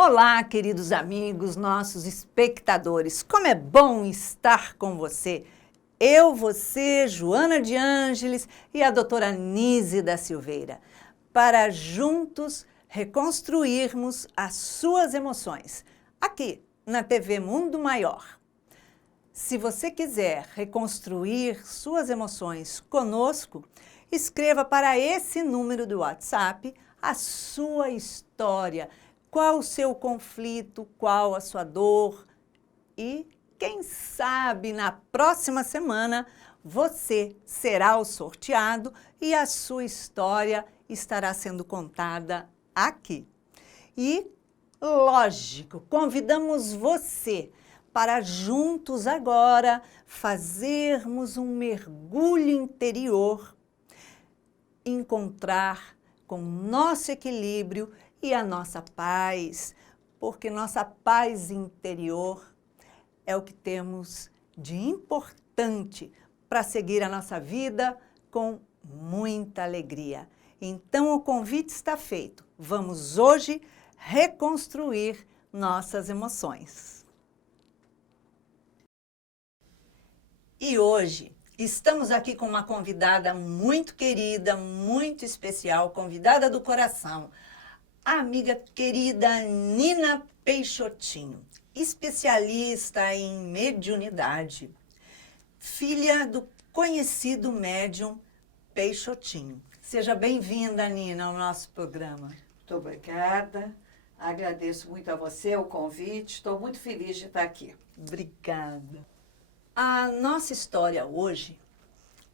Olá, queridos amigos, nossos espectadores. Como é bom estar com você. Eu, você, Joana de Ângeles e a doutora Nise da Silveira, para juntos reconstruirmos as suas emoções, aqui na TV Mundo Maior. Se você quiser reconstruir suas emoções conosco, escreva para esse número do WhatsApp a sua história. Qual o seu conflito, qual a sua dor e, quem sabe, na próxima semana você será o sorteado e a sua história estará sendo contada aqui. E, lógico, convidamos você para juntos agora fazermos um mergulho interior, encontrar com nosso equilíbrio e a nossa paz, porque nossa paz interior é o que temos de importante para seguir a nossa vida com muita alegria. Então o convite está feito. Vamos hoje reconstruir nossas emoções. E hoje estamos aqui com uma convidada muito querida, muito especial, convidada do coração, a amiga querida Nina Peixotinho, especialista em mediunidade, filha do conhecido médium Peixotinho. Seja bem-vinda, Nina, ao nosso programa. Muito obrigada, agradeço muito a você o convite, estou muito feliz de estar aqui. Obrigada. A nossa história hoje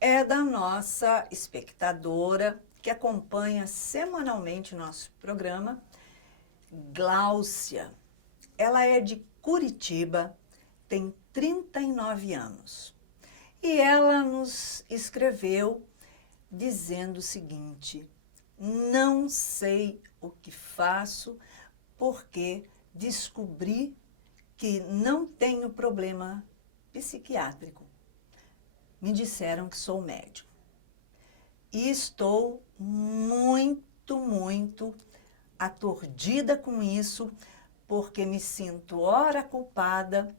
é da nossa espectadora que acompanha semanalmente o nosso programa, Gláucia. Ela é de Curitiba, tem 39 anos. E ela nos escreveu dizendo o seguinte: não sei o que faço porque descobri que não tenho problema psiquiátrico. Me disseram que sou médium. E estou muito aturdida com isso, porque me sinto ora culpada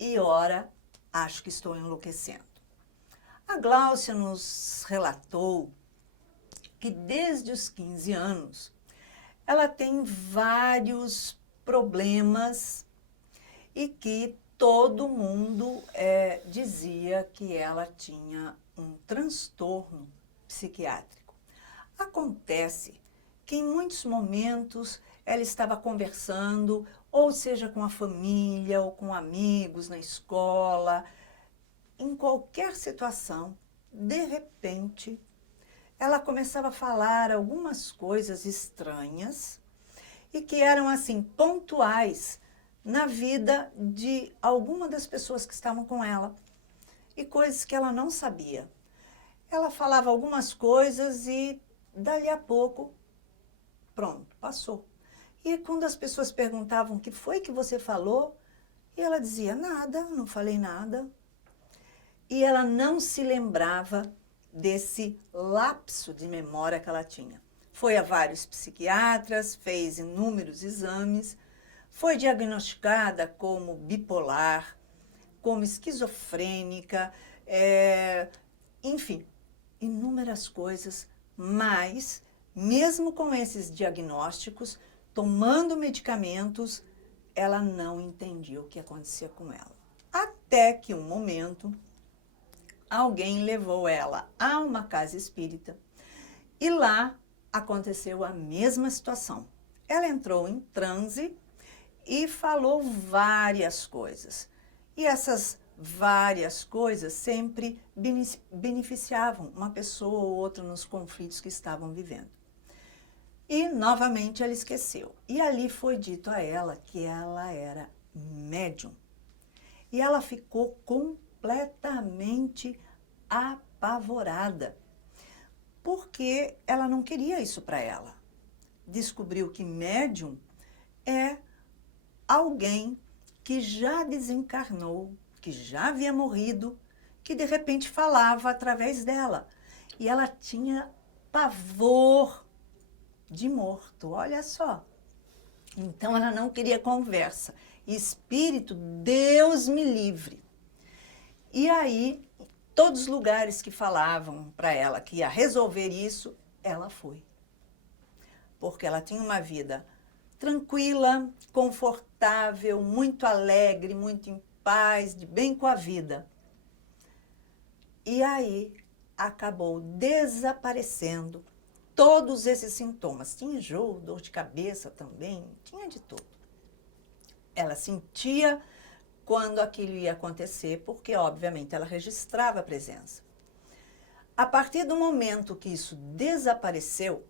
e ora acho que estou enlouquecendo. A Gláucia nos relatou que desde os 15 anos ela tem vários problemas e que todo mundo dizia que ela tinha um transtorno psiquiátrico. Acontece que em muitos momentos ela estava conversando, ou seja, com a família, ou com amigos na escola, em qualquer situação, de repente, ela começava a falar algumas coisas estranhas e que eram assim pontuais na vida de alguma das pessoas que estavam com ela e coisas que ela não sabia. Ela falava algumas coisas e dali a pouco, pronto, passou. E quando as pessoas perguntavam o que foi que você falou, e ela dizia nada, não falei nada. E ela não se lembrava desse lapso de memória que ela tinha. Foi a vários psiquiatras, fez inúmeros exames, foi diagnosticada como bipolar, como esquizofrênica, enfim, inúmeras coisas, mas mesmo com esses diagnósticos, tomando medicamentos, ela não entendia o que acontecia com ela. Até que um momento, alguém levou ela a uma casa espírita e lá aconteceu a mesma situação. Ela entrou em transe e falou várias coisas. E essas várias coisas sempre beneficiavam uma pessoa ou outra nos conflitos que estavam vivendo. E, novamente, ela esqueceu. E ali foi dito a ela que ela era médium. E ela ficou completamente apavorada, porque ela não queria isso para ela. Descobriu que médium é alguém que já desencarnou, que já havia morrido, que de repente falava através dela. E ela tinha pavor de morto, olha só. Então ela não queria conversa. Espírito, Deus me livre. E aí, todos os lugares que falavam para ela que ia resolver isso, ela foi. Porque ela tinha uma vida tranquila, confortável, muito alegre, muito em paz, de bem com a vida. E aí acabou desaparecendo todos esses sintomas. Tinha enjoo, dor de cabeça também, tinha de tudo. Ela sentia quando aquilo ia acontecer, porque, obviamente, ela registrava a presença. A partir do momento que isso desapareceu,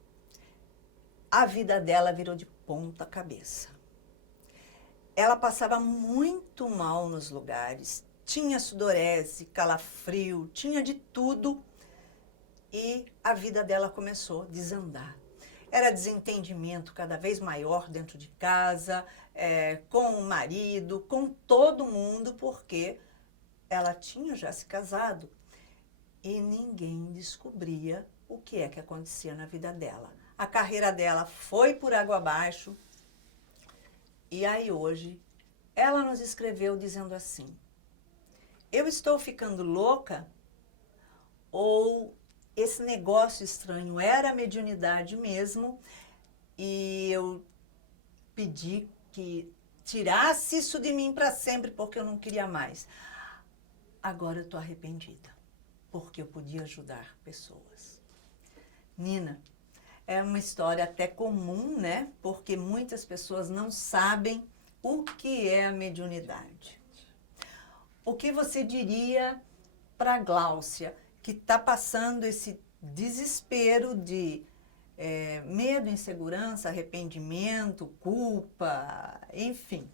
a vida dela virou de ponta cabeça. Ela passava muito mal nos lugares, tinha sudorese, calafrio, tinha de tudo, e a vida dela começou a desandar. Era desentendimento cada vez maior dentro de casa, com o marido, com todo mundo, porque ela tinha já se casado e ninguém descobria o que é que acontecia na vida dela. A carreira dela foi por água abaixo e aí hoje ela nos escreveu dizendo assim: eu estou ficando louca ou esse negócio estranho era mediunidade mesmo e eu pedi que tirasse isso de mim para sempre porque eu não queria mais. Agora eu estou arrependida porque eu podia ajudar pessoas. Nina, é uma história até comum, né? Porque muitas pessoas não sabem o que é a mediunidade. O que você diria para a Gláucia, que está passando esse desespero de medo, insegurança, arrependimento, culpa, enfim?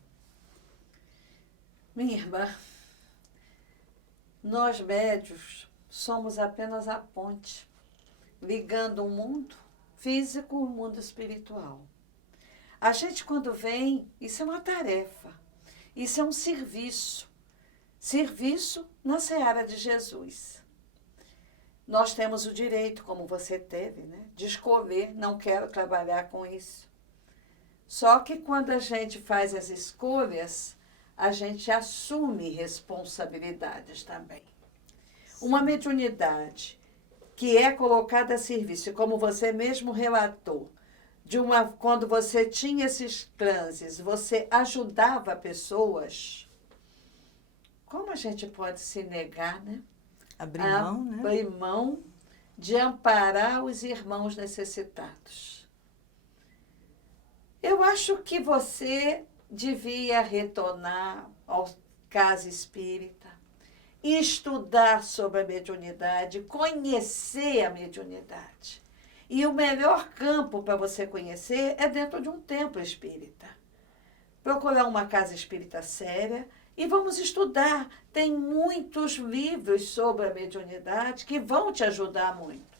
Minha irmã, nós médios somos apenas a ponte, ligando o mundo físico ao mundo espiritual. A gente, quando vem, isso é uma tarefa, isso é um serviço. Serviço na seara de Jesus. Nós temos o direito, como você teve, né, de escolher, não quero trabalhar com isso. Só que quando a gente faz as escolhas, a gente assume responsabilidades também. Uma mediunidade que é colocada a serviço, como você mesmo relatou, quando você tinha esses transes, você ajudava pessoas. Como a gente pode se negar, né? Abrir mão, né? Abrir mão de amparar os irmãos necessitados. Eu acho que você devia retornar ao casa espírita, estudar sobre a mediunidade, conhecer a mediunidade. E o melhor campo para você conhecer é dentro de um templo espírita. Procurar uma casa espírita séria e vamos estudar. Tem muitos livros sobre a mediunidade que vão te ajudar muito.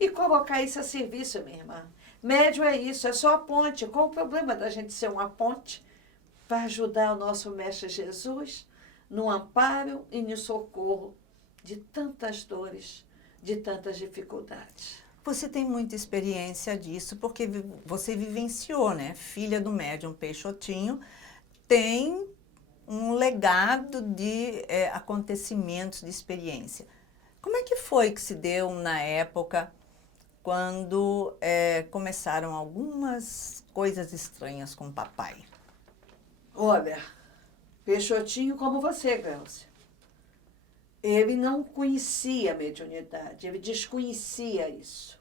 E colocar isso a serviço, minha irmã. Médium é isso, é só a ponte. Qual o problema da gente ser uma ponte para ajudar o nosso Mestre Jesus no amparo e no socorro de tantas dores, de tantas dificuldades? Você tem muita experiência disso, porque você vivenciou, né? Filha do médium Peixotinho, tem um legado de acontecimentos, de experiência. Como é que foi que se deu na época quando começaram algumas coisas estranhas com o papai? Olha, Peixotinho como você, Gláucia. Ele não conhecia a mediunidade, ele desconhecia isso.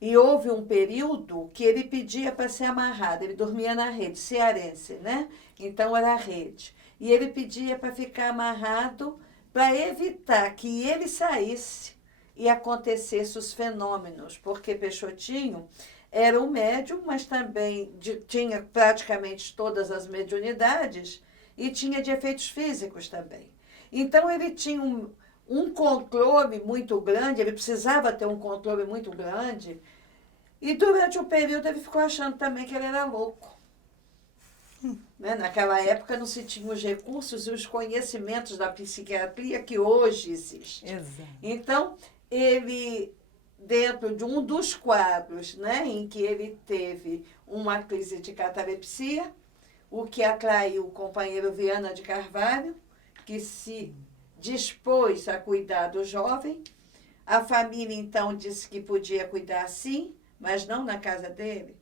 E houve um período que ele pedia para ser amarrado, ele dormia na rede, cearense, né? Então era a rede. E ele pedia para ficar amarrado para evitar que ele saísse e acontecessem os fenômenos, porque Peixotinho era um médium, mas também tinha praticamente todas as mediunidades e tinha de efeitos físicos também. Então, ele tinha um controle muito grande, ele precisava ter um controle muito grande, e durante um período ele ficou achando também que ele era louco. Né? Naquela época não se tinham os recursos e os conhecimentos da psiquiatria que hoje existem. Exato. Então, ele dentro de um dos quadros, né, em que ele teve uma crise de catalepsia, o que atraiu o companheiro Viana de Carvalho, que se dispôs a cuidar do jovem. A família, então, disse que podia cuidar sim, mas não na casa dele.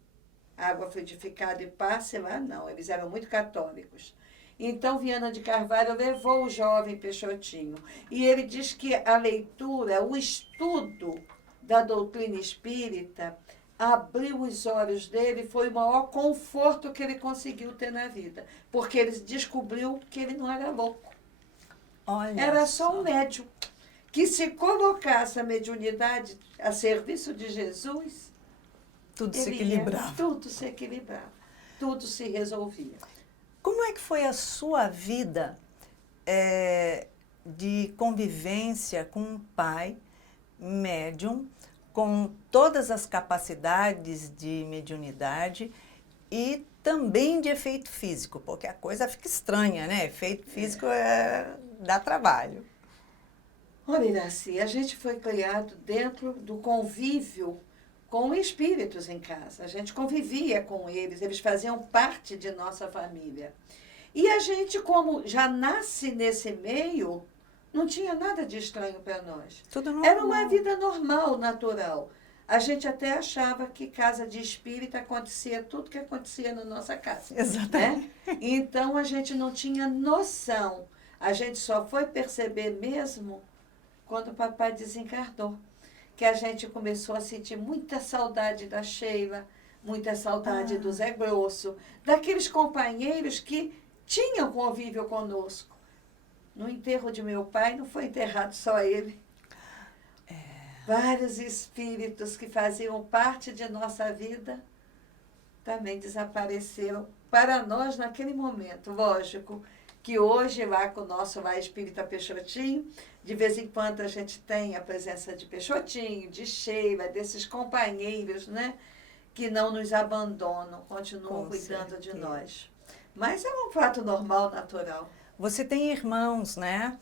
Água fluidificada e passe lá, não. Eles eram muito católicos. Então, Viana de Carvalho levou o jovem Peixotinho. E ele diz que a leitura, o estudo da doutrina espírita, abriu os olhos dele, foi o maior conforto que ele conseguiu ter na vida. Porque ele descobriu que ele não era louco. Olha Era só um médium. Que se colocasse a mediunidade a serviço de Jesus, tudo se equilibrava. Tudo se equilibrava. Tudo se resolvia. Como é que foi a sua vida de convivência com um pai médium, com todas as capacidades de mediunidade e também de efeito físico? Porque a coisa fica estranha, né? Efeito físico dá trabalho. Olha, Iraci, a gente foi criado dentro do convívio com espíritos em casa. A gente convivia com eles, eles faziam parte de nossa família. E a gente, como já nasce nesse meio, não tinha nada de estranho para nós. Tudo normal. Era uma vida normal, natural. A gente até achava que casa de espírita acontecia tudo que acontecia na nossa casa. Exatamente. Né? Então a gente não tinha noção. A gente só foi perceber mesmo quando o papai desencarnou. Que a gente começou a sentir muita saudade da Sheila, muita saudade do Zé Grosso, daqueles companheiros que tinham convívio conosco. No enterro de meu pai não foi enterrado só ele. Vários espíritos que faziam parte de nossa vida também desapareceram para nós naquele momento. Lógico que hoje, lá com o nosso Lá Espírita Peixotinho, de vez em quando a gente tem a presença de Peixotinho, de Sheila, desses companheiros, né, que não nos abandonam, continuam cuidando de nós. Mas é um fato normal, natural. Você tem irmãos, né?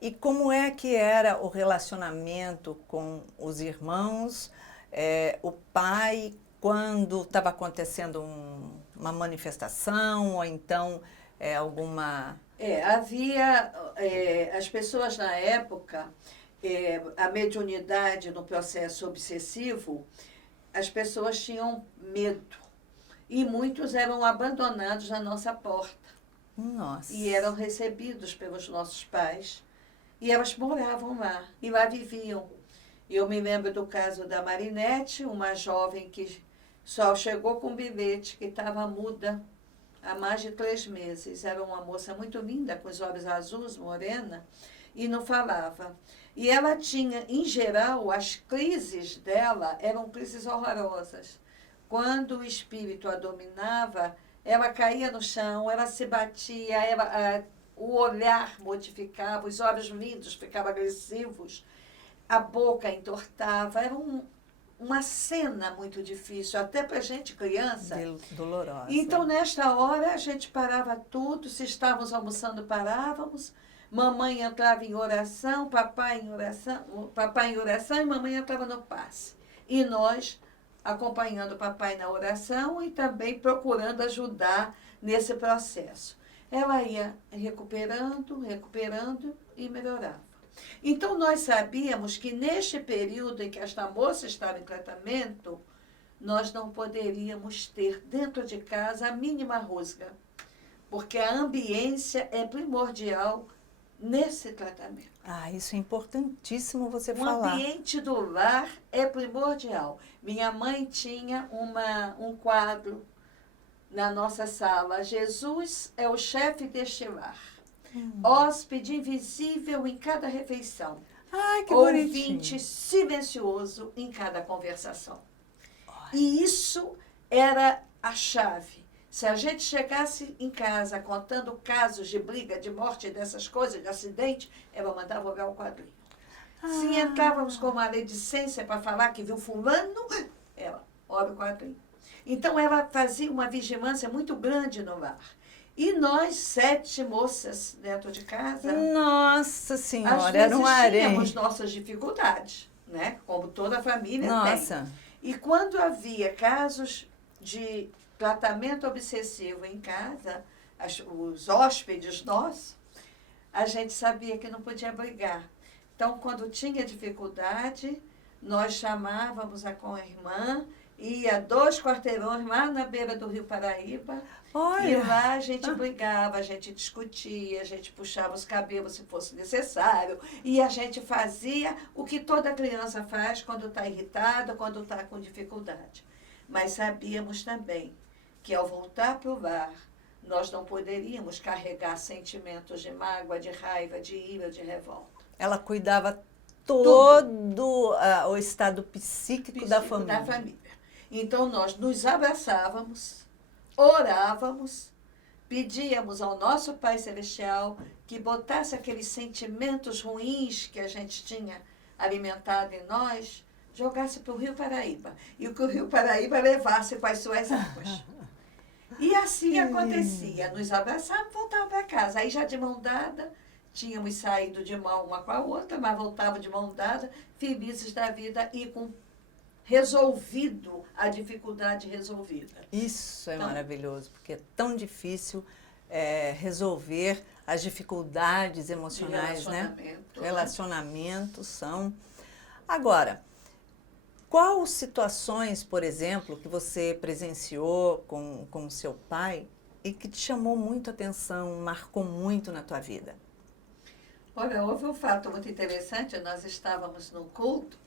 E como é que era o relacionamento com os irmãos, o pai, quando estava acontecendo uma manifestação ou então alguma... Havia, as pessoas na época, a mediunidade no processo obsessivo, as pessoas tinham medo. E muitos eram abandonados na nossa porta. Nossa. E eram recebidos pelos nossos pais. E elas moravam lá, e lá viviam. Eu me lembro do caso da Marinete, uma jovem que só chegou com um bilhete, que estava muda há mais de 3 meses. Era uma moça muito linda, com os olhos azuis, morena, e não falava. E ela tinha, em geral, as crises dela eram crises horrorosas. Quando o espírito a dominava, ela caía no chão, ela se batia, o olhar modificava, os olhos lindos ficavam agressivos, a boca entortava. Era uma cena muito difícil, até para a gente criança. Dolorosa. Então, nesta hora, a gente parava tudo. Se estávamos almoçando, parávamos. Mamãe entrava em oração, papai em oração e mamãe entrava no passe. E nós acompanhando o papai na oração e também procurando ajudar nesse processo. Ela ia recuperando e melhorava. Então, nós sabíamos que neste período em que esta moça estava em tratamento, nós não poderíamos ter dentro de casa a mínima rusga, porque a ambiência é primordial nesse tratamento. Isso é importantíssimo você falar. O ambiente do lar é primordial. Minha mãe tinha um quadro na nossa sala: Jesus é o chefe deste lar. Hóspede invisível em cada refeição. Ai, que ouvinte bonitinho. Silencioso em cada conversação. E isso era a chave. Se a gente chegasse em casa contando casos de briga, de morte, dessas coisas, de acidente, ela mandava olhar o quadrinho. Se entrávamos com uma maledicência para falar que viu fulano, ela olha o quadrinho. Então, ela fazia uma vigilância muito grande no lar. E nós, 7 moças dentro de casa... Nossa Senhora, às vezes era um harém. tínhamos nossas dificuldades. né? Como toda família Nossa. tem. E quando havia casos de tratamento obsessivo em casa, os hóspedes nossos, a gente sabia que não podia brigar. Então, quando tinha dificuldade, nós chamávamos a irmã, ia 2 quarteirões lá na beira do Rio Paraíba, e Olha. lá a gente brigava, a gente discutia, a gente puxava os cabelos se fosse necessário, e a gente fazia o que toda criança faz quando está irritada, quando está com dificuldade. Mas sabíamos também que ao voltar para o lar, nós não poderíamos carregar sentimentos de mágoa, de raiva, de ira, de revolta. Ela cuidava todo o estado psíquico da família. Então, nós nos abraçávamos, orávamos, pedíamos ao nosso Pai Celestial que botasse aqueles sentimentos ruins que a gente tinha alimentado em nós, jogasse para o Rio Paraíba. E que o Rio Paraíba levasse com as suas águas. E assim acontecia. Nos abraçávamos, voltávamos para casa. Aí já de mão dada, tínhamos saído de mão uma com a outra, mas voltávamos de mão dada, felizes da vida e com resolvido a dificuldade resolvida. Isso é maravilhoso, porque é tão difícil resolver as dificuldades emocionais, né? Relacionamentos são. Agora, quais situações, por exemplo, que você presenciou com o seu pai e que te chamou muito a atenção, marcou muito na tua vida? Olha, houve um fato muito interessante. Nós estávamos num culto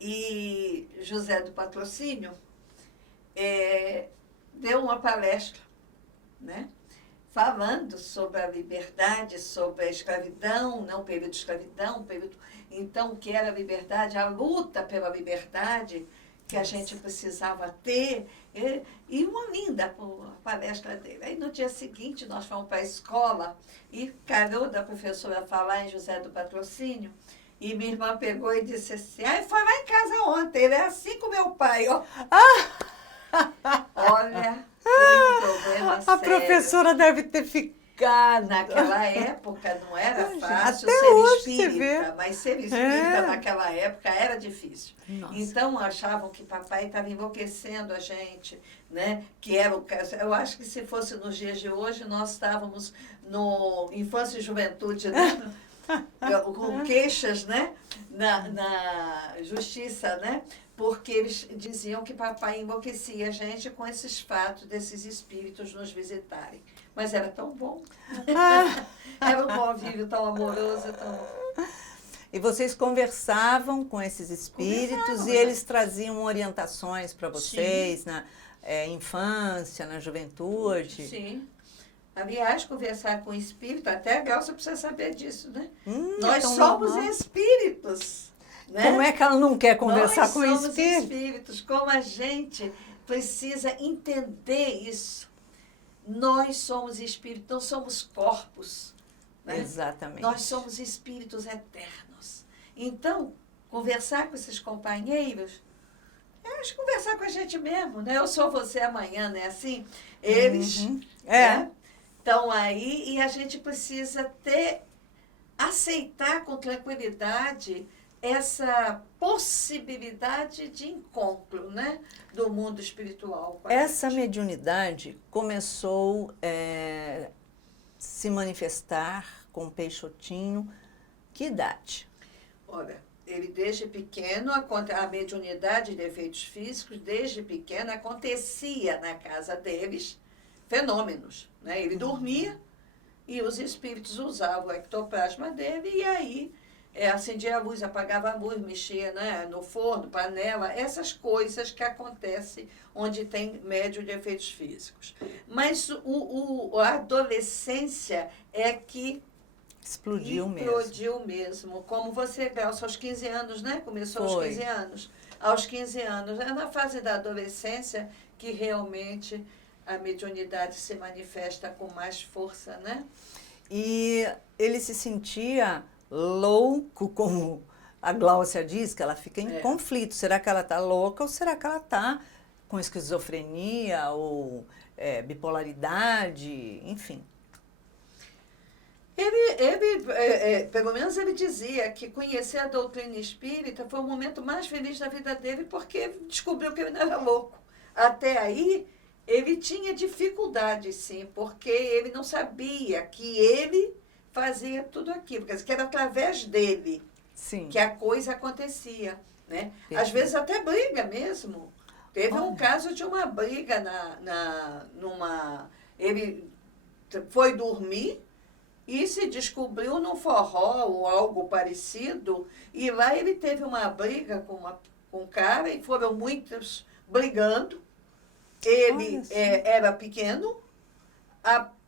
e José do Patrocínio deu uma palestra, né? Falando sobre a liberdade, sobre a escravidão, não o período de escravidão, então o que era a liberdade, a luta pela liberdade que a gente precisava ter, e uma linda palestra dele. Aí no dia seguinte nós fomos para a escola e calhou da professora falar em José do Patrocínio, e minha irmã pegou e disse assim, foi lá em casa ontem, ele é assim com meu pai, ó. Olha, foi um problema sério. A professora deve ter ficado. Naquela época não era fácil até ser hoje espírita, mas ser espírita naquela época era difícil. Nossa. Então achavam que papai estava enlouquecendo a gente, né? Que era o caso. Eu acho que se fosse nos dias de hoje, nós estávamos no Infância e Juventude, né? Com queixas, né? Na justiça, né? Porque eles diziam que papai enlouquecia a gente com esses fatos desses espíritos nos visitarem. Mas era tão bom. Era um convívio tão amoroso. E vocês conversavam com esses espíritos e eles traziam orientações para vocês na infância, na juventude? Sim. Aliás, conversar com espírito, até a Glaucia precisa saber disso, né? Nós somos normal. Espíritos. Né? Como é que ela não quer conversar com Nós somos espírito? espíritos. Como a gente precisa entender isso. Nós somos espíritos, não somos corpos. Né? Exatamente. Nós somos espíritos eternos. Então, conversar com esses companheiros, conversar com a gente mesmo, né? Eu sou você amanhã, né? Assim, eles, né? Estão aí e a gente precisa aceitar com tranquilidade essa possibilidade de encontro, né, do mundo espiritual. Essa mediunidade começou a se manifestar com o Peixotinho, que idade? Olha, ele desde pequeno, a mediunidade de efeitos físicos, desde pequeno, acontecia na casa deles fenômenos, né? Ele dormia e os espíritos usavam o ectoplasma dele e aí acendia a luz, apagava a luz, mexia, né, no forno, panela, essas coisas que acontecem onde tem médium de efeitos físicos. Mas a adolescência é que explodiu mesmo. Como você, Glaucia, aos 15 anos, né? Começou aos 15 anos. Aos 15 anos. É na fase da adolescência que realmente a mediunidade se manifesta com mais força, né? E ele se sentia louco, como a Glaucia diz, que ela fica em conflito. Será que ela está louca ou será que ela está com esquizofrenia ou bipolaridade, enfim? Pelo menos ele dizia que conhecer a doutrina espírita foi o momento mais feliz da vida dele, porque descobriu que ele não era louco. Até aí, ele tinha dificuldades, sim, porque ele não sabia que ele fazia tudo aquilo, quer dizer, que era através dele Sim. que a coisa acontecia, né? Perfeito. Às vezes até briga mesmo. Teve um Olha. caso de uma briga ele foi dormir e se descobriu num forró ou algo parecido, e lá ele teve uma briga com um cara e foram muitos brigando. Ele era pequeno,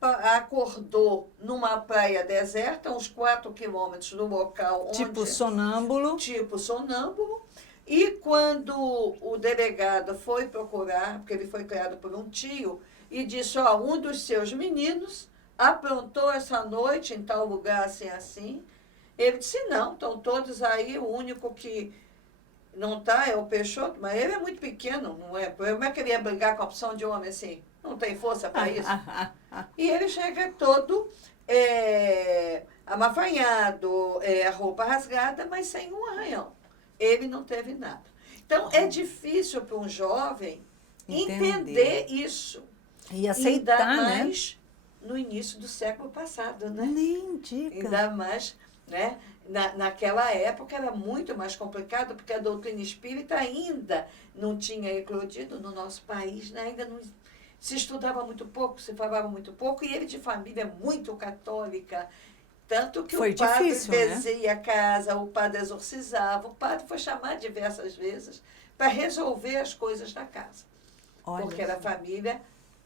acordou numa praia deserta, uns 4 quilômetros do local onde... Tipo sonâmbulo. Tipo sonâmbulo. E quando o delegado foi procurar, porque ele foi criado por um tio, e disse, ó, um dos seus meninos aprontou essa noite em tal lugar, assim, assim. Ele disse, não, estão todos aí, o único que não está é o Peixoto, mas ele é muito pequeno, não é? Como é que ele ia brigar com a opção de homem assim? Não tem força para isso. E ele chega todo amafanhado, a roupa rasgada, mas sem um arranhão. Ele não teve nada. Então, é difícil para um jovem entender isso. E aceitar, ainda né? mais no início do século passado, né? Nem dica. Ainda mais, né? Naquela época era muito mais complicado, porque a doutrina espírita ainda não tinha eclodido no nosso país, né? Ainda não se estudava muito pouco, se falava muito pouco, e ele de família muito católica, tanto que Foi o padre difícil, né? benzia a casa, o padre exorcizava, o padre foi chamado diversas vezes para resolver as coisas da casa. Olha porque a só. família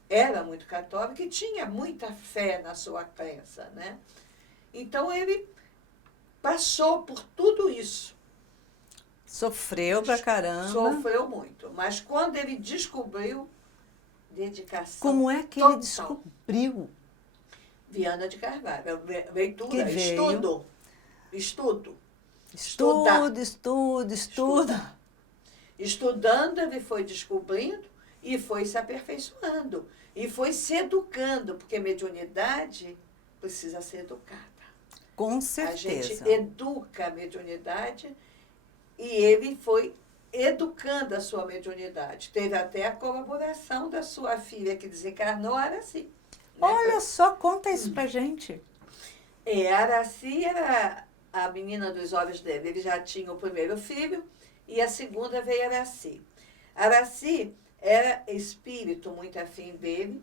era muito católica e tinha muita fé na sua crença, né? Então ele passou por tudo isso. Sofreu pra caramba. Sofreu muito. Mas quando ele descobriu, dedicação Como é que total. ele descobriu? Viana de Carvalho, leitura, Que veio. estudo. Estudo, Estudar. estudo. Estudando, ele foi descobrindo e foi se aperfeiçoando. E foi se educando, porque mediunidade precisa ser educada. Com A certeza. gente educa a mediunidade e ele foi educando a sua mediunidade. Teve até a colaboração da sua filha, que desencarnou, Araci. Né? Olha só, conta isso pra gente. A Araci era a menina dos olhos dele. Ele já tinha o primeiro filho e a segunda veio Araci. Araci era espírito muito afim dele.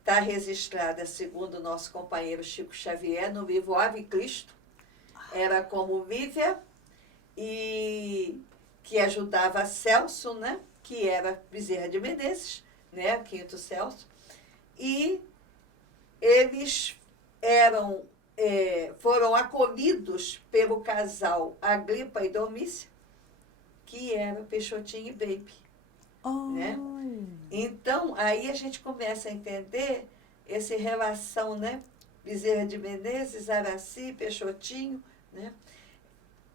Está registrada, segundo o nosso companheiro Chico Xavier, no livro Ave Cristo. Era como Lívia, e que ajudava Celso, né? Que era Bezerra de Menezes, né? Quinto Celso. E eles foram acolhidos pelo casal Agripa e Domícia, que era Peixotinho e Baby. Né? Então, aí a gente começa a entender essa relação, né? Bezerra de Menezes, Araci, Peixotinho, né?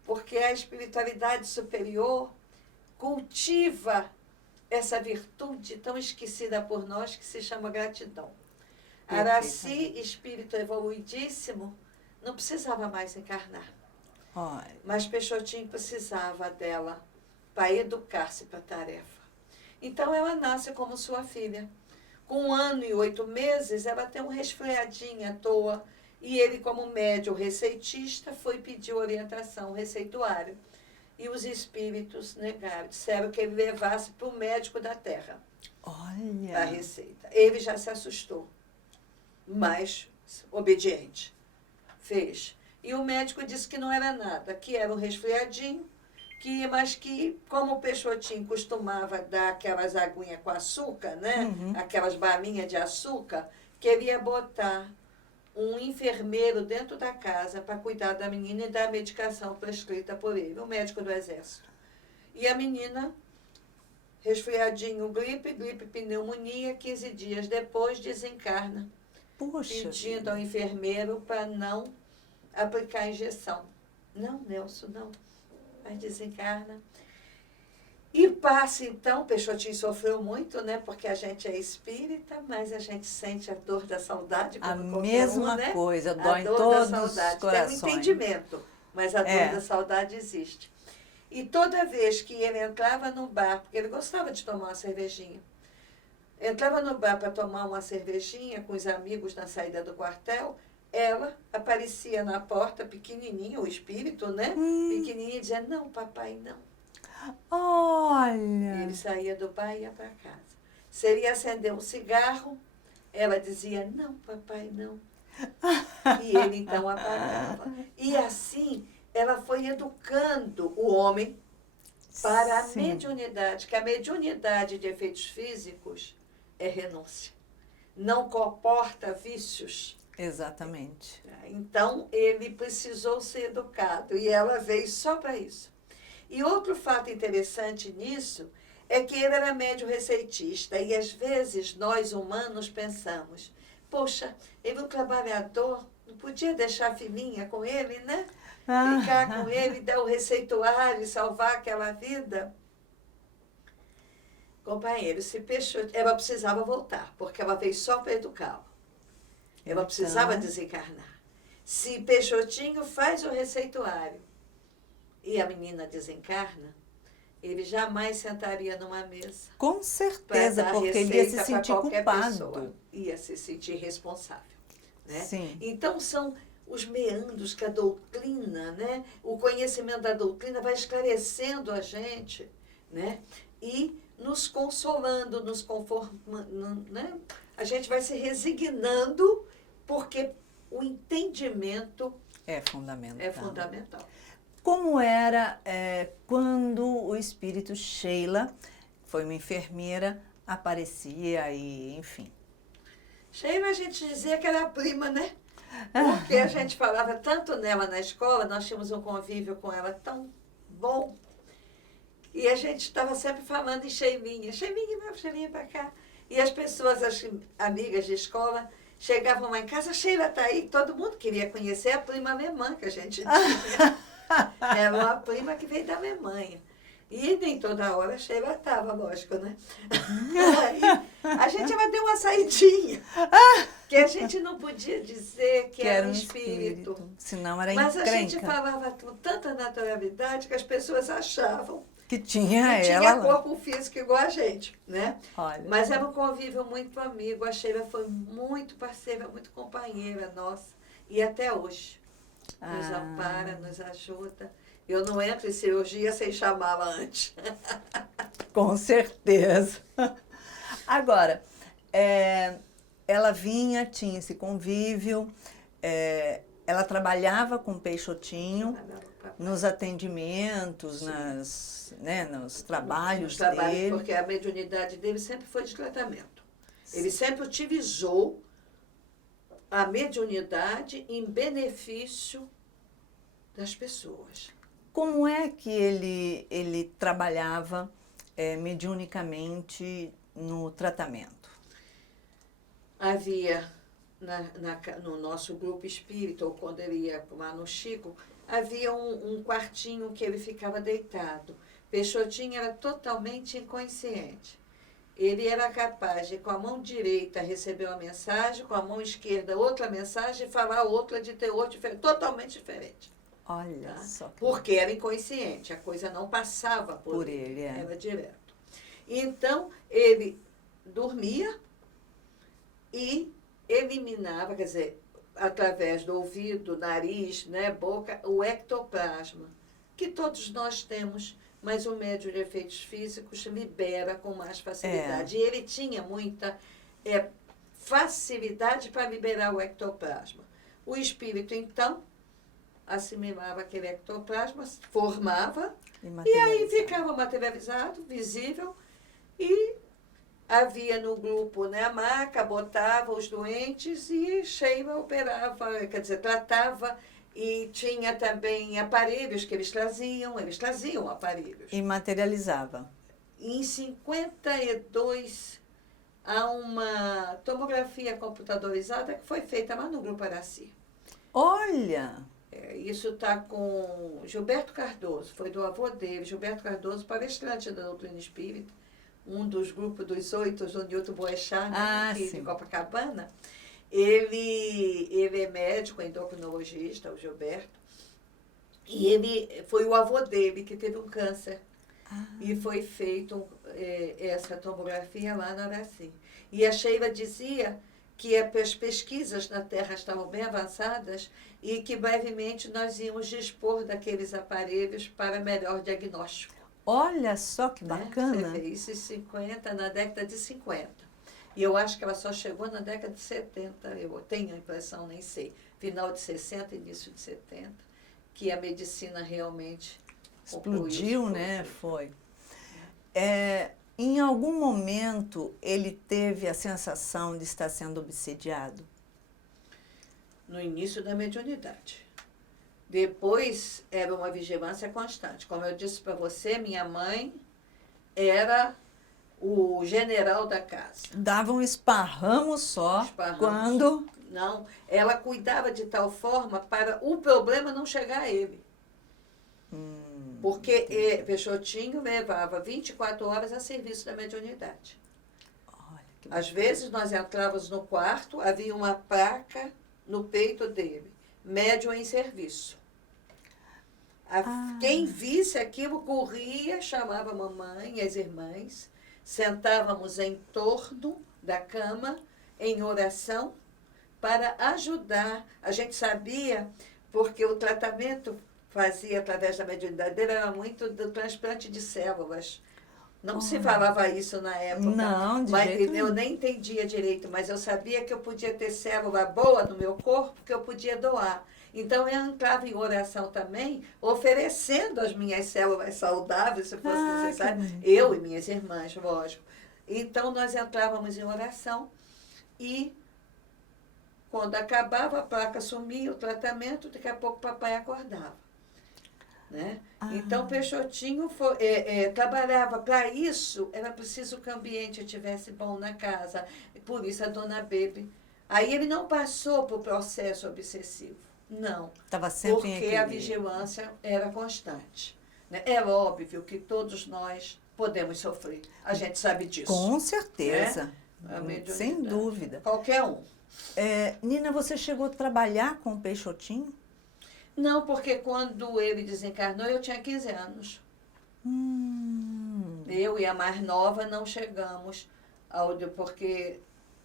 Porque a espiritualidade superior cultiva essa virtude tão esquecida por nós, que se chama gratidão. Araci, espírito evoluidíssimo, não precisava mais encarnar. Mas Peixotinho precisava dela para educar-se para a tarefa. Então, ela nasce como sua filha. Com 1 ano e 8 meses, ela tem um resfriadinho à toa. E ele, como médium receitista, foi pedir orientação, receituário. E os espíritos negaram, disseram que ele levasse para o médico da terra. Olha. A receita. Ele já se assustou, mas obediente. Fez. E o médico disse que não era nada, que era um resfriadinho, mas que, como o Peixotinho costumava dar aquelas aguinhas com açúcar, né? Aquelas balinhas de açúcar, que ele ia botar um enfermeiro dentro da casa para cuidar da menina e dar a medicação prescrita por ele, o médico do exército. E a menina, resfriadinho, gripe, pneumonia, 15 dias depois desencarna. Puxa pedindo vida. ao enfermeiro para não aplicar a injeção. Não, Nelson, não. Mas desencarna. E passa, então, Peixotinho sofreu muito, né? Porque a gente é espírita, mas a gente sente a dor da saudade, A como qualquer mesma um, né? coisa, A dói em dor da todos os saudade. Tem um corações. entendimento, mas a dor da É, saudade existe. E toda vez que ele entrava no bar, porque ele gostava de tomar uma cervejinha, entrava no bar para tomar uma cervejinha com os amigos na saída do quartel, ela aparecia na porta, pequenininha, o espírito, né? Pequenininha, e dizia, não, papai, não. E ele olha. saía do bar e ia para casa. Se ele ia acender um cigarro, ela dizia, não, papai, não. E ele então apagava. E assim, ela foi educando o homem para a Sim, mediunidade, que a mediunidade de efeitos físicos é renúncia. Não comporta vícios. exatamente. Então, ele precisou ser educado e ela veio só para isso. E outro fato interessante nisso é que ele era médium receitista e às vezes nós humanos pensamos, poxa, ele é um trabalhador, não podia deixar a filhinha com ele, né? Ficar com ele, dar o receituário e salvar aquela vida. Companheiro, se Peixotinho, ela precisava voltar, porque ela veio só para educá-lo. Ela precisava desencarnar. Se Peixotinho faz o receituário e a menina desencarna, ele jamais sentaria numa mesa Com para certeza, dar porque ele ia se receita para sentir qualquer pessoa. culpado. Ia se sentir responsável. Né? Sim. Então, são os meandros que a doutrina, né? O conhecimento da doutrina vai esclarecendo a gente, né? E nos consolando, nos conformando, né? A gente vai se resignando, porque o entendimento É fundamental. é fundamental. Como era quando o espírito Sheila, foi uma enfermeira, aparecia e, enfim. Sheila, a gente dizia que era a prima, né? Porque a gente falava tanto nela na escola, nós tínhamos um convívio com ela tão bom. E a gente estava sempre falando em Sheilinha. Sheilinha para cá. E as pessoas, as amigas de escola, chegavam lá em casa, a Sheila está aí. Todo mundo queria conhecer a prima alemã que a gente tinha. Era uma prima que veio da Alemanha. E nem toda hora a Sheila estava, lógico, né? Aí, a gente deu uma saidinha. Que a gente não podia dizer que era um espírito. Senão era Mas a gente encrenca. falava com tanta naturalidade que as pessoas achavam Que tinha que ela tinha lá. corpo físico igual a gente, né? Olha. Mas era um convívio muito amigo. A Sheila foi muito parceira, muito companheira nossa. E até hoje. Nos ampara, nos ajuda. Eu não entro em cirurgia sem chamá-la antes. Com certeza. Agora, ela vinha, tinha esse convívio, ela trabalhava com Peixotinho nos atendimentos, nos trabalhos dele. Porque a mediunidade dele sempre foi de tratamento. Ele sempre utilizou a mediunidade em benefício das pessoas. Como é que ele trabalhava mediunicamente no tratamento? Havia, no nosso grupo espírita, ou quando ele ia lá no Chico, havia um quartinho que ele ficava deitado. Peixotinho era totalmente inconsciente. Ele era capaz de, com a mão direita, receber uma mensagem, com a mão esquerda, outra mensagem, e falar outra de teor diferente, totalmente diferente. Olha Tá? só. Porque era inconsciente, a coisa não passava por ele. Era direto. Então, ele dormia e eliminava, quer dizer, através do ouvido, nariz, né, boca, o ectoplasma, que todos nós temos, mas o médium de efeitos físicos libera com mais facilidade. E ele tinha muita facilidade para liberar o ectoplasma. O espírito, então, assimilava aquele ectoplasma, formava, e aí ficava materializado, visível, e havia no grupo, né, a maca, botava os doentes e Sheila operava, quer dizer, tratava, e tinha também aparelhos que eles traziam aparelhos. E materializava. Em 52, há uma tomografia computadorizada que foi feita lá no Grupo Araci. Olha! Isso está com Gilberto Cardoso, foi do avô dele, Gilberto Cardoso, palestrante da doutrina espírita, um dos grupos dos 8 do Newton Boechat, né, aqui de Copacabana. Ele é médico, endocrinologista, o Gilberto, e ele foi o avô dele que teve um câncer. E foi feito essa tomografia lá na Araci. E a Sheila dizia que as pesquisas na Terra estavam bem avançadas e que brevemente nós íamos dispor daqueles aparelhos para melhor diagnóstico. Olha só que bacana. Você vê, isso em 50, na década de 50. E eu acho que ela só chegou na década de 70, eu tenho a impressão, nem sei, final de 60, início de 70, que a medicina realmente explodiu, né? Foi. Em algum momento ele teve a sensação de estar sendo obsediado? No início da mediunidade. Depois era uma vigilância constante. Como eu disse para você, minha mãe era o general da casa. Dava um esparramo só quando... Não, ela cuidava de tal forma para o problema não chegar a ele. Porque Peixotinho levava 24 horas a serviço da mediunidade. Às vezes nós entrávamos no quarto, havia uma placa no peito dele, médium em serviço. Quem visse aquilo corria, chamava a mamãe, as irmãs, sentávamos em torno da cama, em oração, para ajudar. A gente sabia, porque o tratamento fazia através da mediunidade dele era muito do transplante de células. Não se falava isso na época. Não, de mas jeito eu nem entendia direito, mas eu sabia que eu podia ter célula boa no meu corpo, que eu podia doar. Então eu entrava em oração também, oferecendo as minhas células saudáveis, se fosse necessário, eu e minhas irmãs, lógico. Então nós entrávamos em oração e quando acabava a placa sumia, o tratamento, daqui a pouco o papai acordava. Né? Então, Peixotinho trabalhava para isso, era preciso que o ambiente estivesse bom na casa, por isso a dona Bebe. Aí ele não passou por processo obsessivo, não. Estava sempre porque a vigilância era constante. Né? É óbvio que todos nós podemos sofrer, a gente sabe disso. Com certeza, né? Sem dúvida. Qualquer um. Nina, você chegou a trabalhar com o Peixotinho? Não, porque quando ele desencarnou, eu tinha 15 anos. Eu e a mais nova não chegamos, porque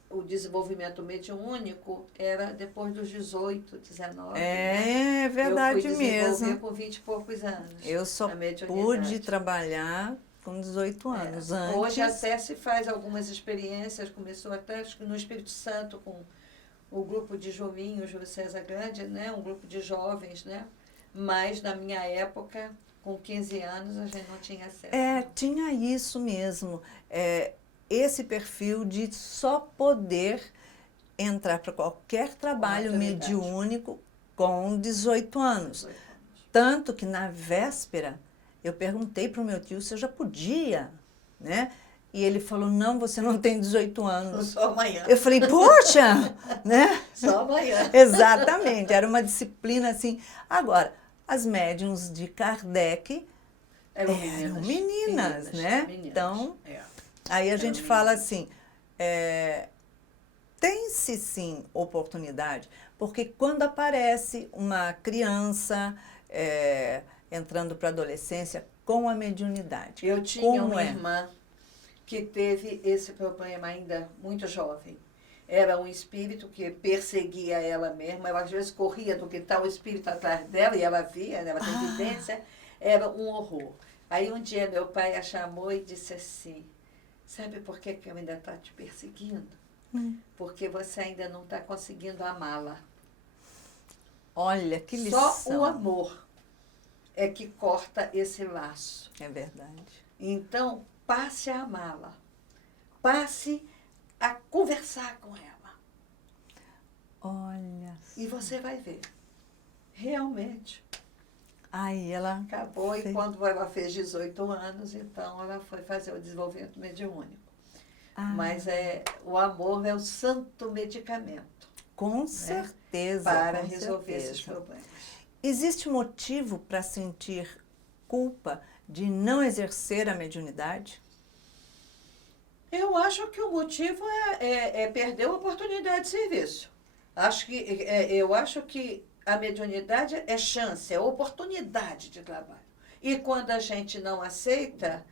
o desenvolvimento mediúnico era depois dos 18, 19. É verdade mesmo. Eu fui desenvolver com 20 e poucos anos. Eu só pude trabalhar com 18 anos. Antes... Hoje até se faz algumas experiências, começou até no Espírito Santo com o grupo de Jominho, Júlio César Grande, né? Um grupo de jovens, né? Mas na minha época, com 15 anos, a gente não tinha acesso. Tinha isso mesmo. Esse perfil de só poder entrar para qualquer trabalho mediúnico com 18 anos. Tanto que na véspera eu perguntei para o meu tio se eu já podia, né? E ele falou, não, você não tem 18 anos. Só amanhã. Eu falei, poxa! Né? Só amanhã. Exatamente, era uma disciplina assim. Agora, as médiuns de Kardec eram meninas, né? Meninas. Então, aí a gente fala assim, tem-se sim oportunidade, porque quando aparece uma criança entrando para a adolescência com a mediunidade. Eu tinha uma irmã que teve esse problema ainda muito jovem. Era um espírito que perseguia ela mesma, ela às vezes corria do que tal espírito atrás dela, e ela via, ela tem evidência, era um horror. Aí um dia meu pai a chamou e disse assim, sabe por que eu ainda estou te perseguindo? Porque você ainda não está conseguindo amá-la. Olha, que lição. Só o amor é que corta esse laço. É verdade. Então, passe a amá-la. Passe a conversar com ela. Olha. E você vai ver. Realmente. Aí ela... Acabou e quando ela fez 18 anos, então ela foi fazer o desenvolvimento mediúnico. Mas o amor é o santo medicamento. Com certeza. Para resolver esses problemas. existe motivo para sentir culpa de não exercer a mediunidade? Eu acho que o motivo é perder a oportunidade de serviço. Eu acho que a mediunidade é chance, é oportunidade de trabalho. E quando a gente não aceita,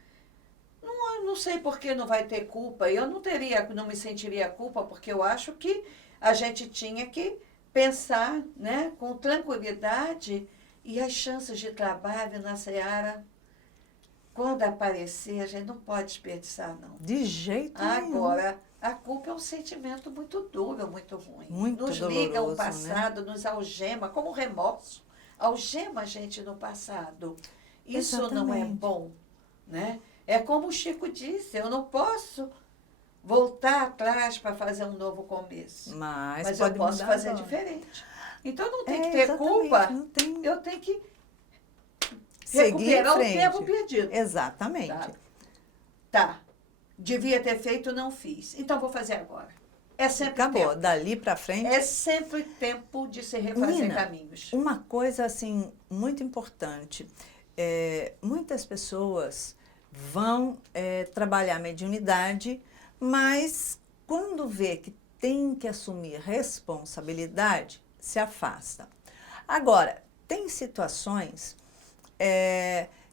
não sei por que não vai ter culpa. Eu não me sentiria culpa, porque eu acho que a gente tinha que pensar, né, com tranquilidade, e as chances de trabalho na seara, quando aparecer, a gente não pode desperdiçar, não. De jeito nenhum. Agora, a culpa é um sentimento muito duro, muito ruim. Muito Nos liga ao doloroso, passado, nos algema, como remorso. Algema a gente no passado. Isso não é Exatamente. bom, né? É como o Chico disse, eu não posso voltar atrás para fazer um novo começo. Mas Eu pode posso mudar fazer agora. diferente. Então não tem que É, ter exatamente, culpa, não tem. eu tenho que Seguir em recuperar o frente. tempo perdido. Exatamente. Tá? Tá. Devia ter feito, não fiz. Então vou fazer agora. É sempre Acabou. tempo. Dali para frente. É sempre tempo de se refazer Nina, caminhos. uma coisa assim muito importante. Muitas pessoas vão trabalhar a mediunidade, mas quando vê que tem que assumir responsabilidade, se afasta. Agora, tem situações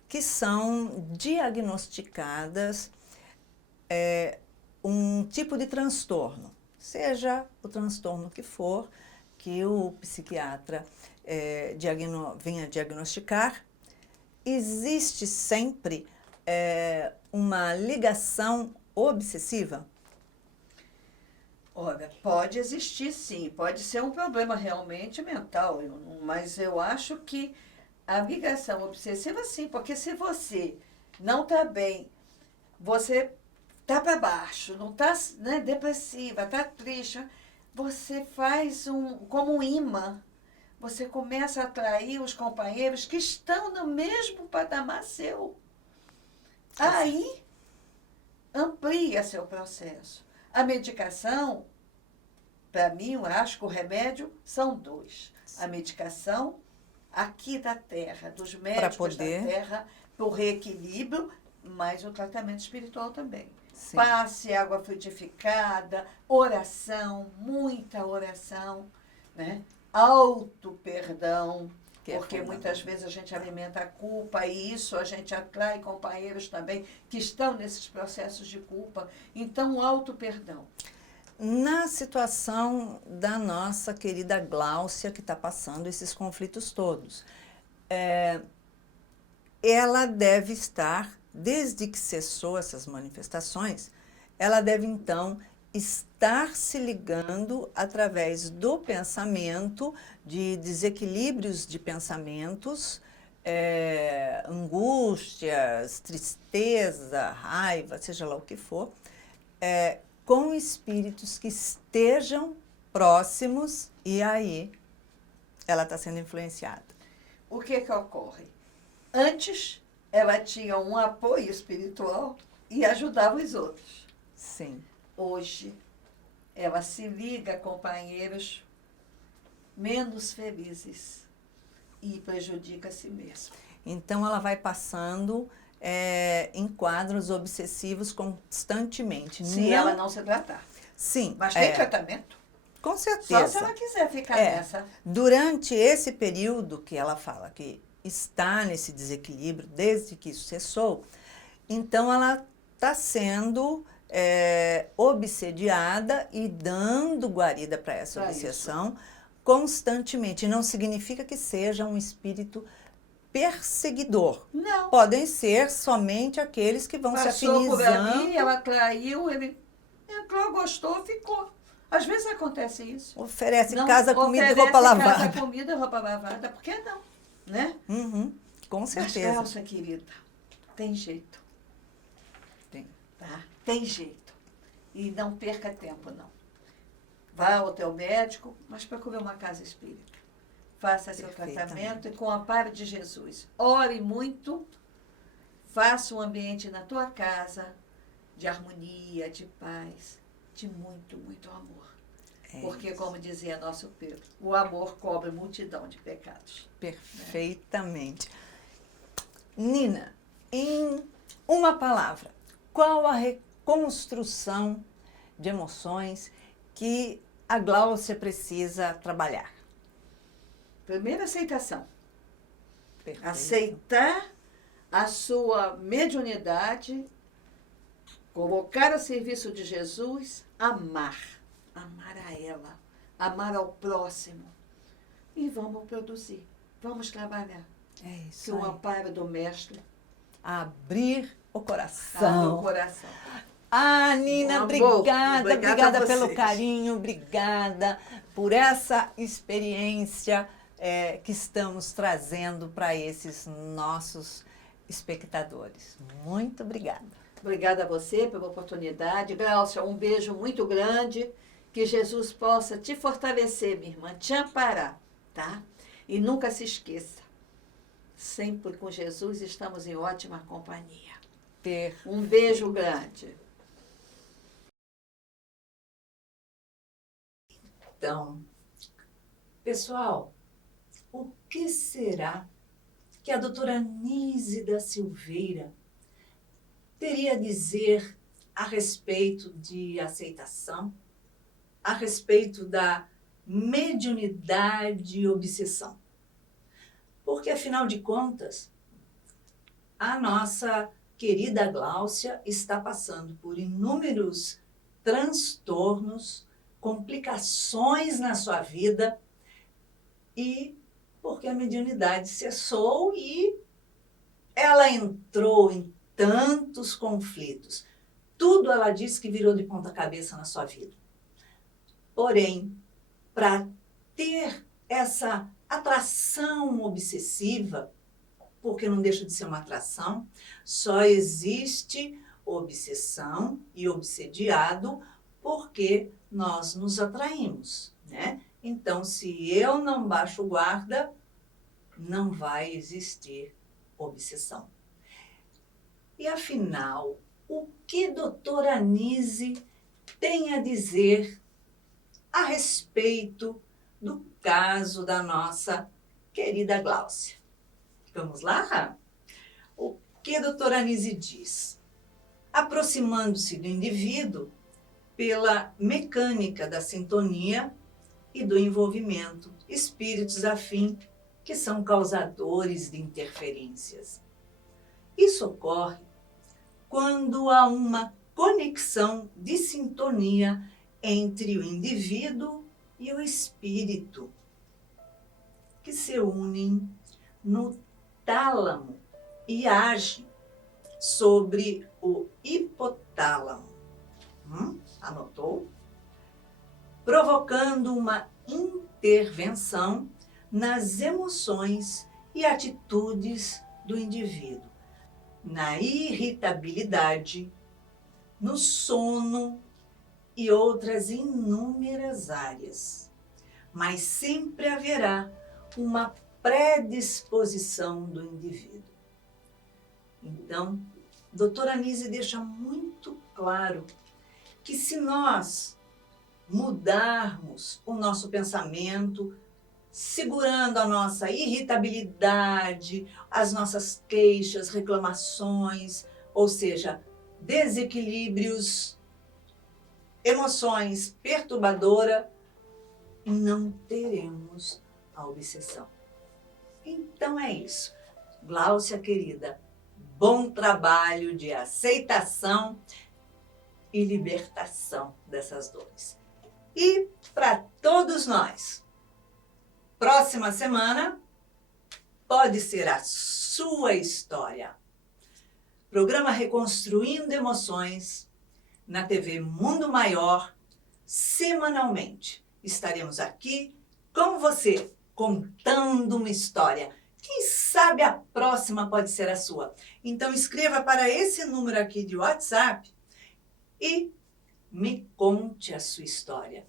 que são diagnosticadas um tipo de transtorno, seja o transtorno que for, que o psiquiatra venha diagnosticar. Existe sempre uma ligação obsessiva? Olha, pode existir sim, pode ser um problema realmente mental, mas eu acho que a ligação obsessiva sim, porque se você não está bem, você está para baixo, não está, né, depressiva, está triste, você faz como um imã, você começa a atrair os companheiros que estão no mesmo patamar seu. Aí amplia seu processo. A medicação, para mim, eu acho que o remédio são dois. A medicação aqui da Terra, dos médicos da Terra, para o reequilíbrio, mas o tratamento espiritual também. Sim. Passe, água frutificada, oração, muita oração, né? Auto perdão, porque muitas vezes a gente alimenta a culpa e isso a gente atrai companheiros também que estão nesses processos de culpa. Então, auto perdão. Na situação da nossa querida Gláucia, que está passando esses conflitos todos, ela deve estar, desde que cessou essas manifestações, ela deve então estar se ligando através do pensamento, de desequilíbrios de pensamentos, angústias, tristeza, raiva, seja lá o que for, com espíritos que estejam próximos, e aí ela está sendo influenciada. O que ocorre? Antes, ela tinha um apoio espiritual e ajudava os outros. Sim. Hoje, ela se liga a companheiros menos felizes e prejudica a si mesma. Então, ela vai passando em quadros obsessivos constantemente. Se ela não se tratar. Sim. Mas tem tratamento. Com certeza. Só se ela quiser ficar nessa. Durante esse período que ela fala que está nesse desequilíbrio, desde que isso cessou, então ela está sendo obsediada e dando guarida para essa obsessão constantemente. Não significa que seja um espírito perseguidor. Não. Podem ser somente aqueles que vão se afinizando. Passou por ali, ela traiu, ele entrou, gostou, ficou. Às vezes acontece isso. Oferece casa, comida e roupa lavada. Casa, comida e roupa lavada. Por que não? Né? Uhum, com certeza. Mas, Elsa, querida, tem jeito. Tem. Tá? Tem jeito. E não perca tempo, não. Vá ao teu médico, mas procure uma casa espírita. Faça seu tratamento e com o amparo de Jesus. Ore muito, faça um ambiente na tua casa de harmonia, de paz, de muito, muito amor. Porque, como dizia nosso Pedro, o amor cobre multidão de pecados. Perfeitamente. Nina, em uma palavra, qual a reconstrução de emoções que a Gláucia precisa trabalhar? Primeiro, aceitação. Perfeito. Aceitar a sua mediunidade, colocar a serviço de Jesus, amar a ela, amar ao próximo. E vamos produzir, vamos trabalhar. É isso Que o aí. amparo do Mestre Abrir o abre coração. o coração. Ah, Nina, Um amor. obrigada, Obrigada obrigada a pelo vocês. carinho, obrigada por essa experiência que estamos trazendo para esses nossos espectadores. Muito obrigada. Obrigada a você pela oportunidade. Gláucia, um beijo muito grande. Que Jesus possa te fortalecer, minha irmã, te amparar, tá? E nunca se esqueça, sempre com Jesus estamos em ótima companhia. Um beijo grande. Então, pessoal, o que será que a doutora Nise da Silveira teria a dizer a respeito de aceitação, a respeito da mediunidade e obsessão? Porque, afinal de contas, a nossa querida Gláucia está passando por inúmeros transtornos, complicações na sua vida, e porque a mediunidade cessou e ela entrou em tantos conflitos. Tudo ela disse que virou de ponta cabeça na sua vida. Porém, para ter essa atração obsessiva, porque não deixa de ser uma atração, só existe obsessão e obsediado porque nós nos atraímos, né? Então, se eu não baixo guarda, não vai existir obsessão. E afinal, o que doutora Nise tem a dizer a respeito do caso da nossa querida Gláucia? Vamos lá? O que a doutora Nise diz? Aproximando-se do indivíduo pela mecânica da sintonia e do envolvimento, espíritos afins que são causadores de interferências. Isso ocorre quando há uma conexão de sintonia entre o indivíduo e o espírito, que se unem no tálamo e agem sobre o hipotálamo. Anotou? Provocando uma intervenção nas emoções e atitudes do indivíduo, na irritabilidade, no sono e outras inúmeras áreas. Mas sempre haverá uma predisposição do indivíduo. Então, doutora Nise deixa muito claro que se nós mudarmos o nosso pensamento, segurando a nossa irritabilidade, as nossas queixas, reclamações, ou seja, desequilíbrios, emoções perturbadoras, não teremos a obsessão. Então é isso. Gláucia querida, bom trabalho de aceitação e libertação dessas dores. E para todos nós, próxima semana pode ser a sua história. Programa Reconstruindo Emoções na TV Mundo Maior, semanalmente. Estaremos aqui com você, contando uma história. Quem sabe a próxima pode ser a sua. Então escreva para esse número aqui de WhatsApp e me conte a sua história.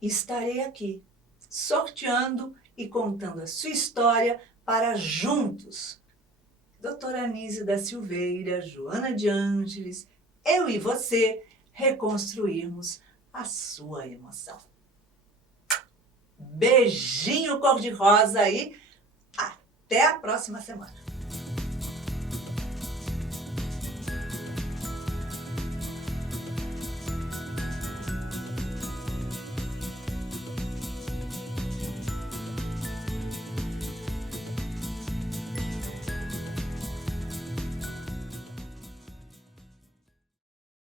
Estarei aqui sorteando e contando a sua história para juntos, doutora Nise da Silveira, Joana de Ângeles, eu e você, reconstruirmos a sua emoção. Beijinho cor-de-rosa e até a próxima semana.